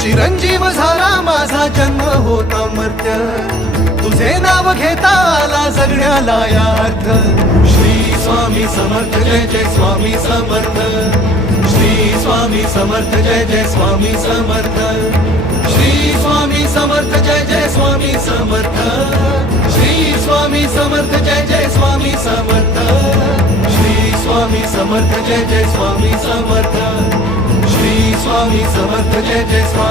चिरंजीव झाला माझा जन्म होता मर्त्य, तुझे नाव घेता आला जगण्याला यार्थ. श्री स्वामी समर्थ जय जय स्वामी समर्थ. श्री स्वामी समर्थ जय जय स्वामी समर्थ. श्री स्वामी समर्थ जय जय स्वामी समर्थ. श्री स्वामी समर्थ जय जय स्वामी समर्थ. श्री स्वामी समर्थ जय जय स्वामी समर्थ. श्री स्वामी समर्थ जय जय स्वामी